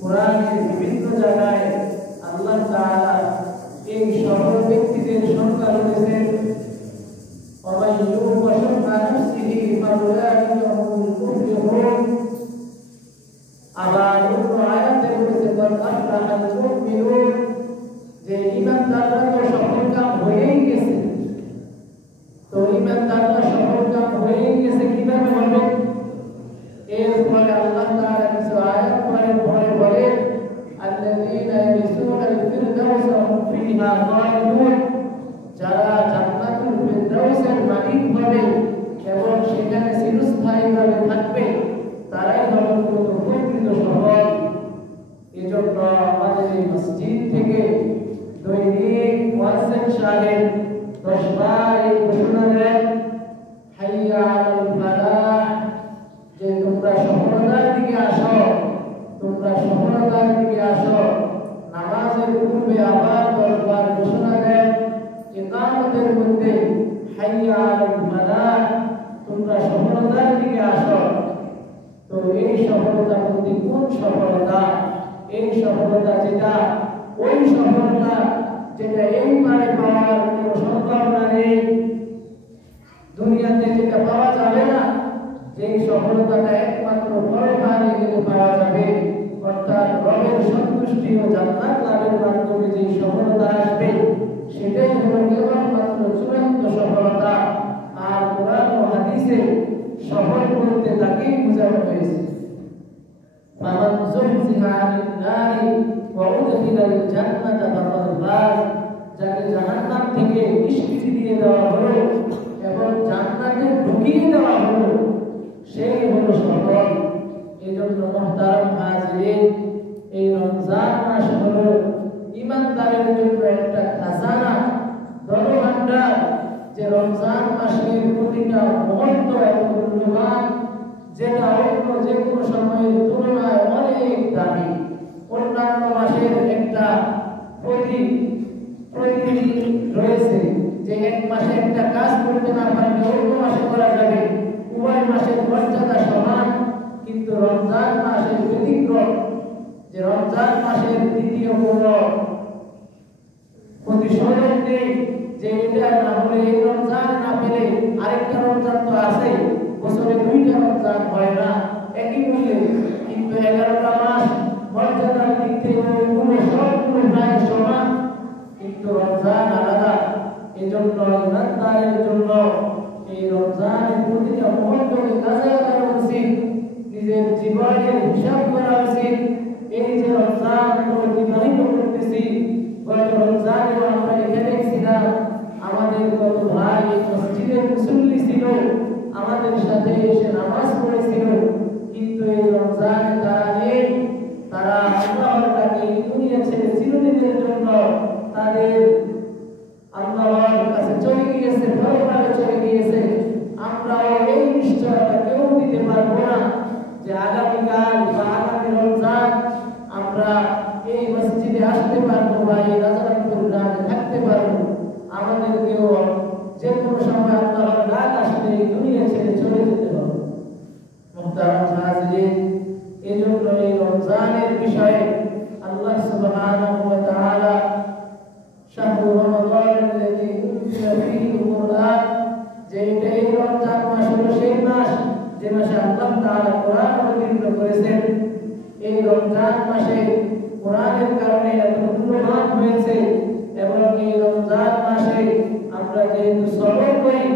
কোরআনের বিভিন্ন জায়গায় আল্লাহ তাআলা এই সকল ব্যক্তিদের সংজ্ঞা করেছেন। ومن يوق شح نفسه فأولئك هم المفلحون। আবার অন্য আয়াতে বলেছে قد أفلح المؤمنون, যে ঈমানদাররা তো সফলকাম হয়েই গেছে। তো ঈমানদাররা সফলকাম হয়েই গেছে কিভাবে হবে? এরপরে আল্লাহ তাআলা কিছু আয়াত পরে বলে আল্লাযীনা ইয়ারিসুনাল ফিরদাউসা হুম ফিহা খালিদুন, যারা জান্নাতুল ফিরদাউসের মালিক হবে এবং সেখানে চিরস্থায়ীভাবে থাকবে তারাই হবে প্রকৃত সফল। এজন্য আমাদের এই মসজিদ থেকে দৈনিক মুয়াজ্জিন সাহেব 10 বার এই ঘোষণা দেন, হাইয়া আলাল ফালাহ, যে তোমরা সফলতার দিকে আসো, তোমরা সফলতার দিকে আসো। নামাজের পূর্বে আবার 10 বার ঘোষণা দেন, ইকামতের মধ্যে হাইয়া আলাল ফালাহ, তোমরা সফলতার দিকে আসো। তো এই সফলতার মধ্যে কোন সফলতা? এই সফলতা যেটা, ওই সফলতা যেটা এইবারে পাওয়ার কোনো সম্ভাবনা নেই, দুনিয়াতে যেটা পাওয়া যাবে না, যেই সফলতাটা একমাত্র পরকালে গেলে পাওয়া যাবে, অর্থাৎ রবের সন্তুষ্টি ও জান্নাত লাভের মাধ্যমে যেই সফলতা আসবে সেটাই হলো কেবলমাত্র চূড়ান্ত সফলতা। আর কোরআন ও হাদিসে সফল বলতে তাকেই বোঝানো হয়েছে, ফামান যুহজিহা আনিন নারি ওয়া উদখিলাল জান্নাতা ফাকাদ ফাজ, যাকে জাহান্নাম থেকে নিষ্কৃতি দিয়ে দেওয়া হলো এবং জান্নাতে ঢুকিয়ে দেওয়া হলো, সেই হলো সফল। এজন্য মুহতারাম হাজিরিন, এই রমজান মাস হলো ঈমানদারের জন্য একটা খাজানা, ধনভাণ্ডার, যে রমজান মাসের প্রতিটা মুহূর্ত এবং মূল্যবান, যেটা অন্য যে কোনো সময়ের তুলনায় অনেক দামি। অন্যান্য মাসের একটা প্রতিদিন রয়েছে, যে এক মাসে একটা কাজ করতে না পারলে অন্য মাসে করা যাবে, উভয় মাসের মর্যাদা সমান। কিন্তু রমজান মাসের ব্যতিক্রম, যে রমজান মাসের দ্বিতীয় কোনো প্রতিশোধক নেই, যে এটা না হলে এই রমজান না পেলে আরেকটা রমজান তো আছে, বছরে 2টা রমজান হয় না একই মূল্যে, কিন্তু 11টা মাস মর্যাদার দিক থেকে কোনো সবগুলো প্রায় সমান, কিন্তু রমজান আলাদা। এজন্য ইমানদারের জন্য এই রমজানের প্রতিটা মুহূর্তকে কাজে লাগানো উচিত, নিজের জীবনের হিসাব করা উচিত। এই যে রমজান আমরা অতিবাহিত করতেছি, গত রমজানে আমরা এখানে ছিলাম, আমাদের কত ভাই মসজিদের মুসল্লি ছিল, আমাদের সাথে এসে নামাজ পড়েছিল, কিন্তু এই রমজানে তারা নেই। তারা আল্লাহর ডাকে দুনিয়া ছেড়ে চিরদিনের জন্য তাদের আল্লাহর কাছে চলে গিয়েছে, পরকালে চলে গিয়েছে। আমরাও এই নিশ্চয়তা কেউ দিতে পারবো না যে আগামীকাল বা আগামী রমজান আমরা এই মসজিদে আসতে পারবো বা এই রাজারামপুর গ্রামে থাকতে পারবো। আমাদেরকেও যে কোনো সময় আল্লাহর ডাক আসলে এই দুনিয়া ছেড়ে চলে যেতে হবে। মুহতারাম হাজিরিন, এজন্য এই রমজানের বিষয়ে আল্লাহ সুবহানাহু ওয়া তাআলা শাহরু রমাদানাল্লাযী উনজিলা ফীহিল কুরআন, যে এই রমজান মাস হলো সেই মাস যে মাসে আল্লাহ তাআলা কোরআন অবতীর্ণ করেছেন। এই রমজান মাসে কোরআনের কারণে এত মূল্যবান হয়েছে এবং এই রমজান মাসে আমরা যেহেতু সবর করি,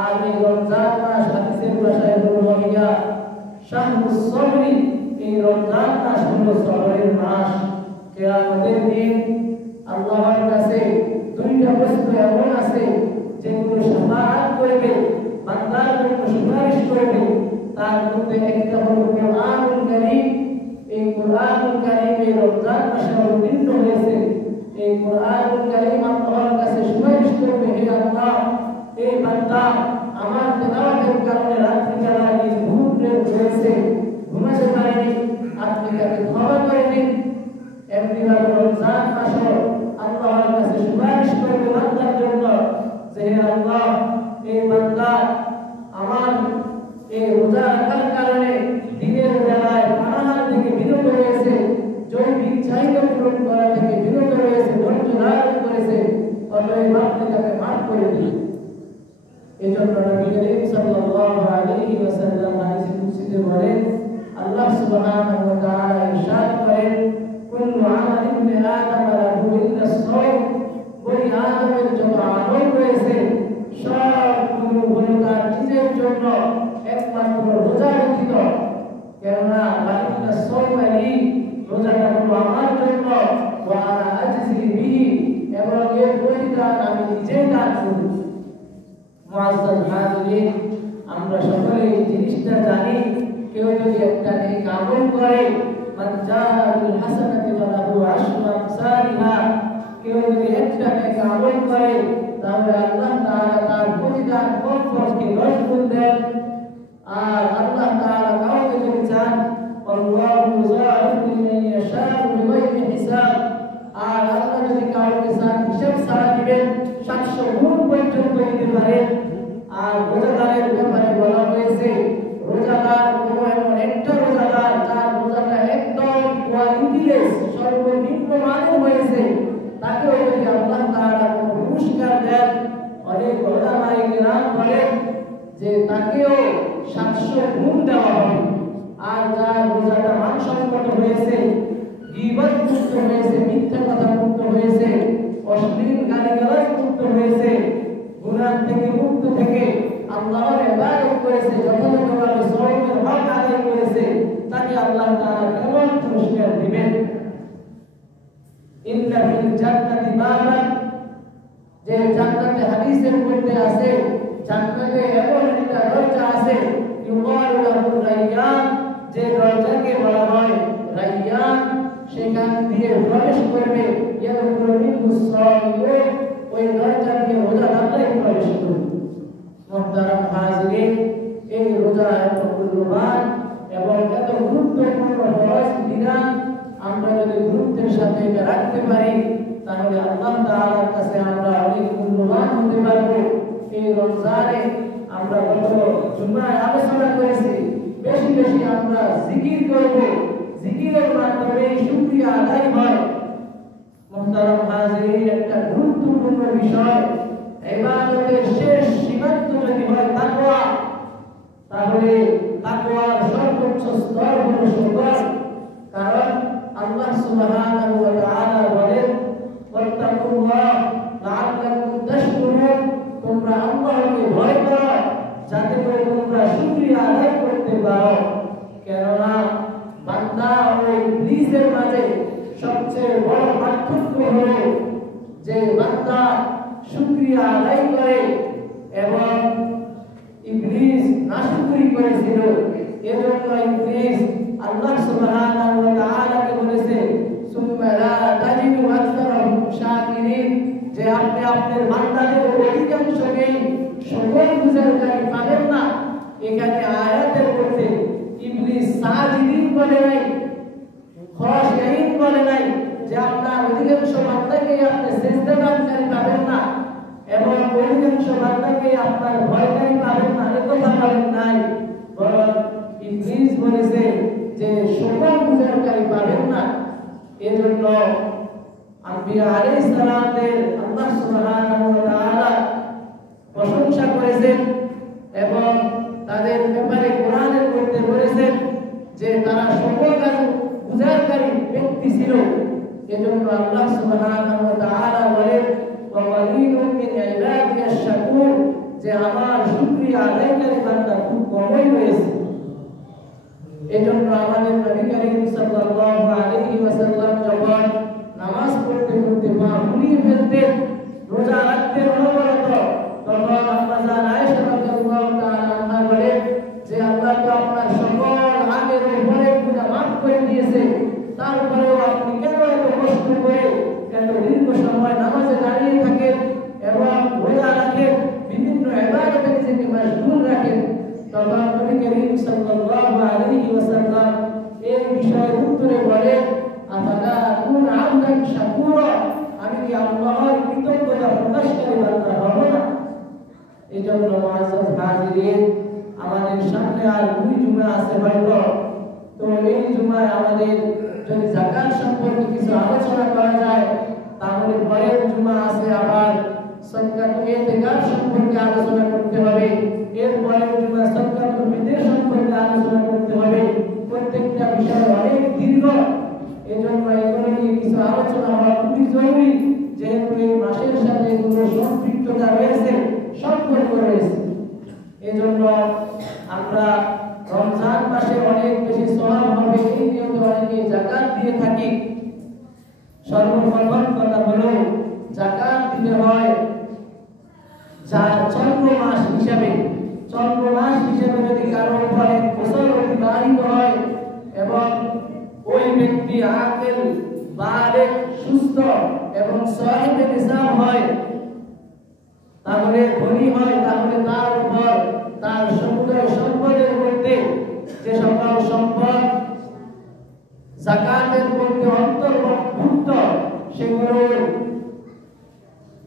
আর এই রমজান মাস হাদিসের ভাষায় হলো হিয়া শাহরুস সবরি, এই রমজান মাস হলো সবরের মাস। কিয়ামতের দিন আল্লাহর কাছে 2টা বস্তু এমন আছে যেগুলো শাফাআত করবে, বান্দার জন্য সুপারিশ করবে। তার মধ্যে একটা হলো কোরআনুল কারীম। এই কোরআনুল কারীম এই রমজান মাসে অবতীর্ণ হয়েছে। এই কোরআনুল কারীম আল্লাহর কাছে সুপারিশ করবে, হে আল্লাহ, এই বান্দা আমার তেলাওয়াতের কারণে রাত্রিবেলায় ঘুম হয়েছে, ঘুমাতে পারেনি, আপনি তাকে ক্ষমা করে দিন। এমনিভাবে রমজান মাসে আল্লাহর কাছে সুপারিশ করবে বান্দার জন্য যে হে আল্লাহ, এই বান্দা আমার এই রোজা রাখার কারণে দিনের বেলায় পানাহার থেকে বিরত সাল্লাল্লাহু আলাইহি ওয়াসাল্লাম হাদিসে কুদসিতে বলেন, আল্লাহ সুবহানাহু ওয়া তাআলা ইরশাদ করেন, কুল্লু আমালি ইবনি আদম লাহু ইল্লা আস-সাওম, বনি আদমের যত আমল রয়েছে সবগুলো হলো তার নিজের জন্য, একমাত্র রোজা ব্যতীত। কেননা ওয়াইন্না সাওমালি, রোজাটা হলো আমার জন্য, ওয়া আনা আজজি বিহি, এবং এর প্রতিদান আমি নিজেই দান করি। মুআজ্জাজ হাজিরিন, আমরা সকলে এই জিনিসটা জানি, কেউ যদি একটা নেক আমল করে, মান জাআ বিল হাসানাতি ফালাহু আশরু আমসালিহা, কেউ যদি একটা নেক আমল করে তাহলে আল্লাহ তাআলা তার প্রতিদান কমপক্ষে 10 গুণ দেন। আর আল্লাহ তাআলা কাউকে যদি চান, আল্লাহু যুযাইফু লিমান ইয়াশাউ বিগাইরি হিসাব, আর আল্লাহ যদি কাউকে চান হিসাব ছাড়া দিবেন, 700 গুণ পর্যন্ত দিতে পারেন। আর রোজাদারের ব্যাপারে বলা হয়েছে, রোজাদার কোনো এমন একটা রোজাদার যার রোজাটা একদম কোয়ালিটিলেস, সর্বনিম্ন মানের হয়েছে, তাকেও যদি আল্লাহ তাআলা কোনো পুরস্কার দেন, অনেক উলামায়ে কেরাম বলেন যে তাকেও 700 গুণ দেওয়া হবে। আর যার রোজাটা মানসম্মত হয়েছে, গীবত মুক্ত হয়েছে, মিথ্যা কথা মুক্ত হয়েছে, অশ্লীল গালিগালাজ মুক্ত হয়েছে, গুনাহ থেকে মুক্ত থেকে আল্লাহর ইবাদত করেছে, যথাযথভাবে সওমের হক আদায় করেছে, তাকে আল্লাহ তাআলা কেমন পুরস্কার দিবেন। ইন্না ফিল জান্নাতি বাবান, যে জান্নাতে হাদিসের মধ্যে আছে, জান্নাতে এমন একটা দরজা আছে, ইউকালু লাহু রায়্যান, যে দরজাকে বলা হয় রায়্যান, সেখান দিয়ে প্রবেশ করবে ইয়াদখুলু মিনহু সাইয়্যুন, ওই দরজা দিয়ে রোজাদাররাই প্রবেশ করবে। মুহতারাম হাজিরিন, এই রোজা এত মূল্যবান এবং এত গুরুত্বপূর্ণ ফরজ বিধান, আমরা যদি গুরুত্বের সাথে এটা রাখতে পারি তাহলে আল্লাহ তাআলার কাছে আমরা অনেক মূল্যবান হতে পারব। এই রমজানে আমরা গত জুমায় আলোচনা করেছি, বেশি বেশি আমরা জিকির করব, জিকিরের মাধ্যমে শুকরিয়া আদায় হয়। মুহতারাম হাজিরিন, একটা গুরুত্বপূর্ণ বিষয়, ইবাদতের শেষ সীমান্ত যদি হয় তাকওয়া, তাহলে তাকওয়ার সর্বোচ্চ স্তর হলো শুকর। কারণ আল্লাহ সুবহানাহু ওয়া তাআলা বলেন, ওয়াত্তাকুল্লাহ লাআল্লাকুম তাশকুরুন, তোমরা আল্লাহকে ভয় করো যাতে করে তোমরা শুকরিয়া আদায় করতে পারো। কেননা বান্দা ও ইবলিসের মাঝে সবচেয়ে বড় পার্থক্য হলো যে বান্দা শুকরিয়া আদায় করে এবং ইবলিস নাশকরি করেছিল। এজন্য ইবলিস আল্লাহ সুবহানাহু ওয়া তাআলাকে বলেছে, সুম্মা লা তাজিদু আকসারাহুম শাকিরিন, যে আপনি আপনার বান্দাদের অধিকাংশকেই শুকর গুজারকারী পাবেন না। এখানে আয়াতের মধ্যে ইবলিস সাজিদিন বলে নাই, খাশিঈন বলে নাই, যে আপনার অধিকাংশ বান্দাকে আপনি সিজদাদানকারী পাবেন না এবং অধিকাংশ বান্দাকে আপনার ভয়কারী পাবেন না, এ কথা বলেন নাই। বরং ইবলিস বলেছে যে শুকর গুজারকারী পাবেন না। এজন্য আম্বিয়া আলাইহিস সালামদের আল্লাহ সুবহানাহু ওয়া তাআলা প্রশংসা করেছেন এবং তাদের ব্যাপারে কোরআনের মধ্যে বলেছেন যে তারা শুকর গুজারকারী ব্যক্তি ছিল। এজন্য আল্লাহ সুবহানাহু ওয়া তাআলা বলেন, ওয়া কালিলুম মিন ইবাদিয়াশ শাকুর, যে আমার শুকরিয়া আদায়কারী বান্দা খুব কমই রয়েছে। এজন্য আমাদের নবী করিম সাল্লাল্লাহু আলাইহি ওয়াসাল্লাম যখন নামাজ পড়তে পড়তে পা ফুলিয়ে ফেলতেন, রোজা রাখতেন অনবরত, তখন আম্মা জান আয়েশা রাদিয়াল্লাহু তাআলা আনহা বলেন যে আল্লাহ তো আপনার সকল আগের ও পরের গুনাহ মাফ করে দিয়েছে, তারপরেও আপনি কেন এত কষ্ট করে এত দীর্ঘ সময় নামাজে দাঁড়িয়ে থাকেন এবং রোজা রাখেন, বিভিন্ন ইবাদতে নিজেকে মশগুল রাখেন? তখন নবী করিম সাল্লাল্লাহু আলাইহি ওয়াসাল্লাম এই বিষয়ের উত্তরে বলেন, আফালা আকুন আবদান শাকুরা, আমি কি আল্লাহর কৃতজ্ঞতা প্রকাশকারী বান্দা হব না? এজন্য মুআজ্জাজ হাজিরিন, আমাদের সামনে আর 2 জুমা আছে হয়তো, তো এই জুমায় আমাদের যদি যাকাত সম্পর্কে কিছু আলোচনা করা যায়, তাহলে পরের জুমা আছে আবার সদকাতুল ইতিকাফ সম্পর্কে আলোচনা করতে হবে, এর পরের জুমা দীর্ঘ, এজন্য এগুলো নিয়ে কিছু আলোচনা হওয়া খুবই জরুরি, যেহেতু এই মাসের সাথে এগুলো সম্পৃক্ততা রয়েছে, সম্পর্ক রয়েছে। এজন্য আমরা রমজান মাসে অনেক বেশি সওয়াব হবে এই নিয়তে অনেকে যাকাত দিয়ে থাকি। সর্বপ্রথম কথা হলো যাকাত দিতে হয় যা চন্দ্র মাস হিসাবে। চন্দ্র মাস হিসাবে যদি কারো উপরে বছর অতিবাহিত হয় এবং ওই ব্যক্তি আকেল বালেগ সুস্থ এবং সাহিবে নিসাব হয়, তাহলে ধনী হয়, তাহলে তার উপর তার সমুদয় সম্পদের মধ্যে যে সকল সম্পদ যাকাতের মধ্যে অন্তর্ভুক্ত সেগুলোর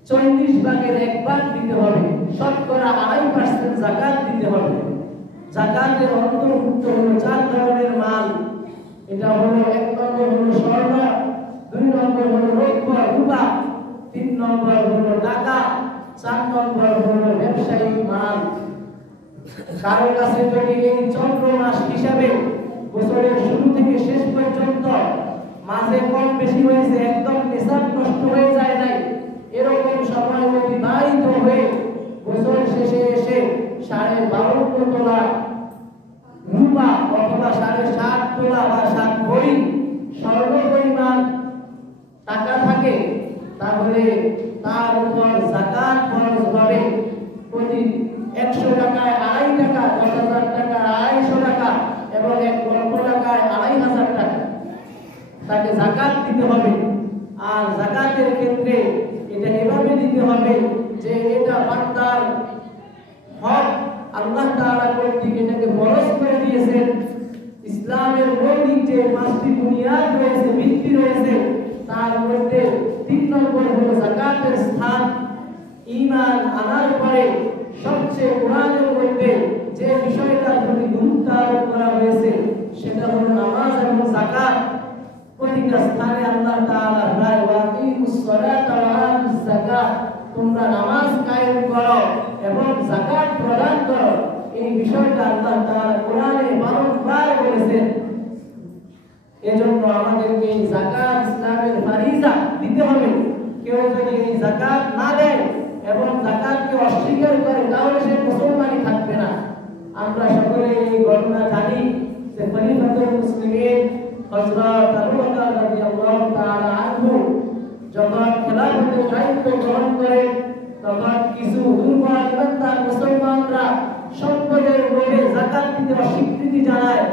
40 ভাগের 1 ভাগ দিতে হবে, শতকরা 2.5% যাকাত দিতে হবে। যাকাতের অন্তর্ভুক্ত হলো 4 ধরনের মাল। এটা হলো 1 নম্বর হলো স্বর্ণ, 2 নম্বর হলো রৌপ্য রূপা, 3 নম্বর হলো টাকা, 4 নম্বর হলো ব্যবসায়িক মাল। কারো কাছে যদি এই চন্দ্র মাস হিসাবে বছরের শুরু থেকে শেষ পর্যন্ত মাঝে কম বেশি হয়েছে, একদম নিসাব নষ্ট হয়ে যায় নাই, এরকম সময় অতিবাহিত হয়ে বছর শেষে এসে 12.5 তোলা রূপা অথবা 7.5 তোলা বা 7 ভরি স্বর্ণ পরিমাণ টাকা থাকে, তাহলে তার উপর যাকাত ফরজ হবে। প্রতি 100 টাকায় 2.5 টাকা, 10,000 টাকায় 250 টাকা এবং 1 লক্ষ টাকায় 2,500 টাকা তাকে যাকাত দিতে হবে। আর যাকাতের ক্ষেত্রে এটা এভাবে দিতে হবে যে এটা বান্দার হক, আল্লাহ তাআলা কর্তৃক এটাকে ফরজ করে দিয়েছেন। ইসলামের মৌলিক যে 5টি বুনিয়াদ রয়েছে, ভিত্তি রয়েছে, তার মধ্যে 3 নম্বর হলো যাকাতের স্থান। ঈমান আনার পরে সবচেয়ে কোরআনের মধ্যে যে বিষয়টার প্রতি গুরুত্ব আরোপ করা হয়েছে সেটা হলো নামাজ এবং যাকাত। প্রতিটা স্থানে আল্লাহ তাআলা বলেন ওয়াকিমুস সালাতা ওয়া আতুজ যাকাত, তোমরা নামাজ কায়েম করো এবং যাকাত প্রদান করো। এই বিষয়টা আল্লাহ তাআলা কোরআনে বারবার বলেছেন। এজন্য আমাদেরকে এই যাকাত ইসলামের ফরীজা দিতে হবে। কেউ যদি এই যাকাত না দেয় এবং যাকাতকে অস্বীকার করে তাহলে সে মুসলমানই থাকবে না। আমরা সকলে এই ঘটনা জানি যে খলিফাতুল মুসলিমিন হযরত আবু বকর রাদিয়াল্লাহু তাআলা আনহু যখন খেলাফতের দায়িত্ব গ্রহণ করেন, তখন কিছু দুর্বল ইমানদার মুসলমানরা সম্পদের লোভে যাকাত দিতে অস্বীকৃতি জানায়।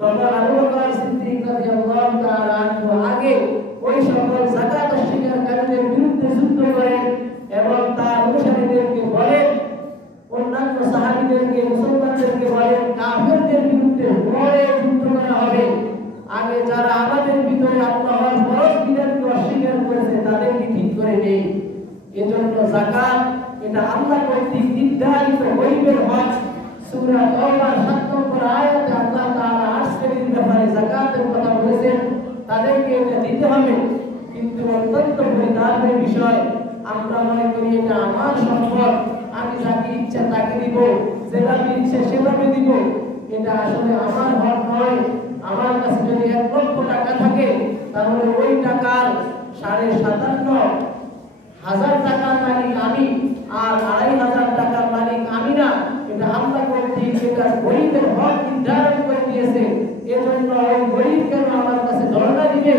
তখন আবু বকর সিদ্দিক রাদিয়াল্লাহু তাআলা আনহু আগে ওই সকল যাকাত অস্বীকারীদের বিরুদ্ধে যুদ্ধ করেন এবং তার অনুসারীদেরকে বলেন, অন্যান্য সাহাবীদেরকে, মুসলমানদেরকে বলেন, কাফেরদের বিরুদ্ধে পরে যুদ্ধ করা হবে। আগে যারা আমাদের ভিতরে আল্লাহর ফরজ বিধানকে অস্বীকার করেছে তাদেরকে ঠিক করে নেই। এজন্য যাকাত এটা আল্লাহ কর্তৃক নির্ধারিত গরিবের হক। সূরা তাওবার 7 নম্বর আয়াতে আল্লাহ তাআলা 8 শ্রেণীর ব্যাপারে যাকাতের কথা বলেছেন, তাদেরকে এটা দিতে হবে। কিন্তু অত্যন্ত পরিতাপের বিষয়, আমরা মনে করি এটা আমার সম্পদ, আমি যাকে ইচ্ছা তাকে দিব, যেভাবে ইচ্ছা সেভাবে দিব। এটা আসলে আমার হক নয়। আমার কাছে যদি 1 লক্ষ টাকা থাকে তাহলে ওই টাকার 57,500 টাকার মালিক আমি, আর 2,500 টাকার মালিক আমি না। এটা আল্লাহ কর্তৃক এটা গরিবের হক নির্ধারণ করে দিয়েছে। এজন্য ওই গরিব কেন আমার কাছে ধর্ণা দিবে,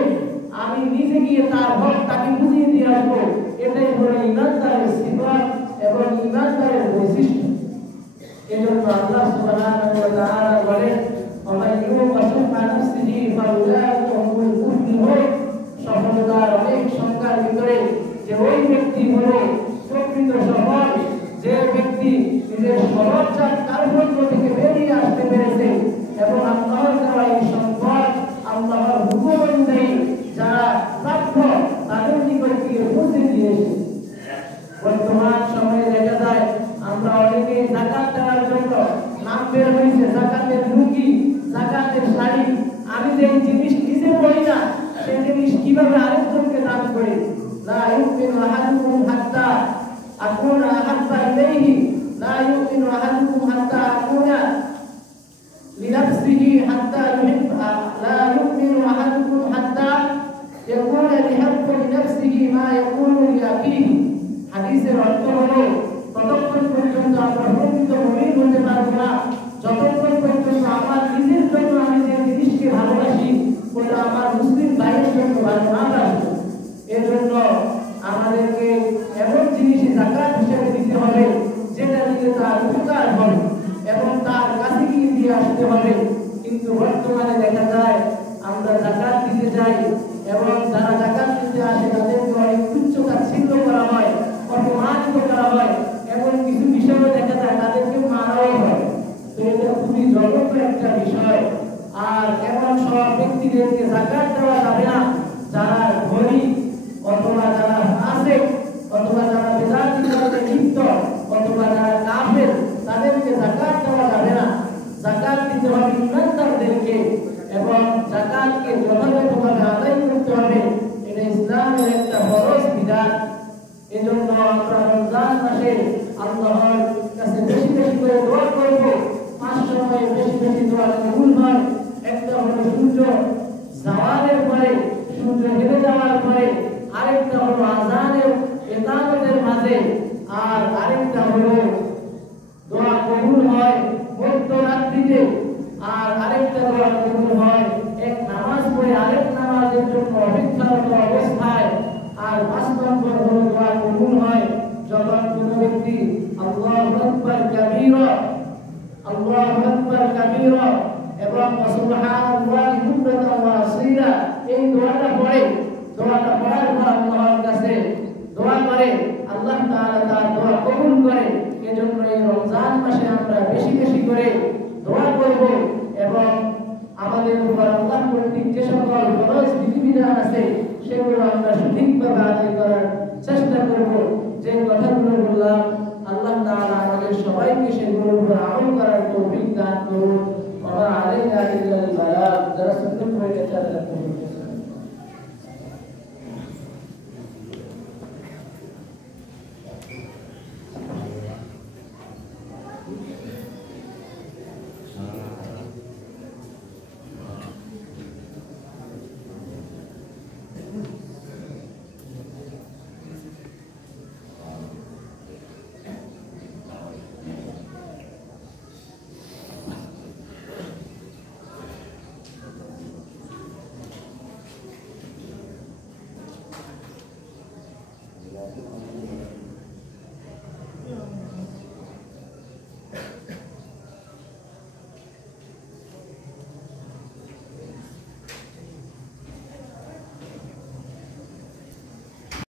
আমি নিজে গিয়ে তার হক তাকে বুঝিয়ে দিয়ে আসবো। এটাই হলো ইমানদারের সিফাত এবং ইমানদারের বৈশিষ্ট্য। এজন্য আল্লাহ সুবহানাহু ওয়া তাআলা বলেন, ওমান ইউকা শুহা নাফসিহি ফাউলাইকা হুমুল মুফলিহুন। সফলতার অনেক সংখ্যার ভিতরে যে ওই ব্যক্তি হলো প্রকৃত সফল, যে ব্যক্তি নিজের সরলজাত কার্পণ্য থেকে বেরিয়ে আসতে পেরেছে এবং আল্লাহর দেওয়া এই সম্পদ আল্লাহর হুকুম অনুযায়ী যারা প্রাপ্য তাদের নিকট গিয়ে পৌঁছে দিয়েছে। বর্তমান সময়ে দেখা যায় আমরা অনেকেই যাকাত দেওয়ার জন্য নাম বের হয়েছে, যাকাতের লুঙ্গি, যাকাতের শাড়ি। আমি যে জিনিস নিজে পড়ি না সেই জিনিস কিভাবে আরেকজনকে দান করি। লা ইউমিনু আহাদুকুম হাত্তা আকুনা আহাব্বা ইলাইহি, লা ইউমিনু আহাদুকুম হাত্তা আকুনা লিনাফসিহি হাত্তা ইউহিব্বা, লা ইউমিনু আহাদুকুম লিনাফসিহি মা ইয়াকুলু লিআখিহি হাদিসের অর্থ হলো ততক্ষণ পর্যন্ত আমরা প্রকৃত মুমিন হতে পারবো না যতক্ষণ পর্যন্ত আমার নিজের জন্য আমি যে জিনিসকে ভালোবাসি ওটা আমার মুসলিম ভাইয়ের জন্য ভালো না বাসবো। এর জন্য আমাদেরকে এমন জিনিস যাকাত হিসেবে দিতে হবে যেটা দিলে তার উপকার হবে এবং তার কাছে গিয়ে দিয়ে আসতে হবে। কিন্তু বর্তমানে দেখা যায় আমরা যাকাত দিতে যাই এবং যারা যাকাত দিতে আসে তাদেরকে অনেক তুচ্ছ তাচ্ছিল্য করা হয়, অপমানিত করা হয়, এমন কিছু বিষয়ও দেখা যায় তাদেরকে মারাও হয়। তো এটা খুবই জঘন্য একটা বিষয়। আর এমন সব ব্যক্তিদেরকে যাকাত দেওয়া যাবে না যারা গরিব অথবা যারা ফাসিক অথবা যারা বেদাতি কাজে লিপ্ত অথবা যারা কাফের, তাদেরকে যাকাত দেওয়া যাবে না। যাকাত দিতে হবে ইমানদারদেরকে এবং যাকাতকে যথাযথভাবে আদায় করতে হবে। এটা ইসলামের একটা ফরজ বিধান। এজন্য আমরা রমজান মাসে আল্লাহর কাছে বেশি বেশি করে দোয়া করব। 5 সময় বেশি বেশি দোয়া কবুল হয়। একটা হলো সূর্য জাওয়ালের পরে, সূর্য হেলে যাওয়ার পরে, আরেকটা হলো আযানের ইকামতের মাঝে, আর আরেকটা হলো দোয়া কবুল হয় মধ্যরাত্রিতে, আর আরেকটা দোয়া কবুল হয় এক নামাজ পড়ে আরেক নামাজের জন্য অপেক্ষারত অবস্থায়, আর 5 নম্বর হলো দোয়া কবুল হয় যখন কোনো ব্যক্তি আল্লাহু আকবার কাবীরা, আল্লাহু আকবার কাবীরা এবং সুবহানাল্লাহি বুকরাতান ওয়া আসীলা এই দোয়াটা পড়ে। দোয়াটা পড়ার পর আল্লাহর কাছে দোয়া করে, আল্লাহ তাআলা তার দোয়া কবুল করে। এজন্য এই রমজান মাসে আমরা বেশি বেশি করে দোয়া করব এবং আমাদের উপর আল্লাহ কর্তৃক যে সকল ফরজ বিধিবিধান আছে সেগুলো আমরা সঠিকভাবে আদায় করার চেষ্টা করব। যে কথাগুলো বললাম আল্লাহ তাআলা আমাদের সবাইকে সেগুলোর উপর আমল করার তৌফিক দান করুন। ওয়া আলাইনা ইল্লাল বালাগ। যারা সুন্নাত পড়ে গেছে তারা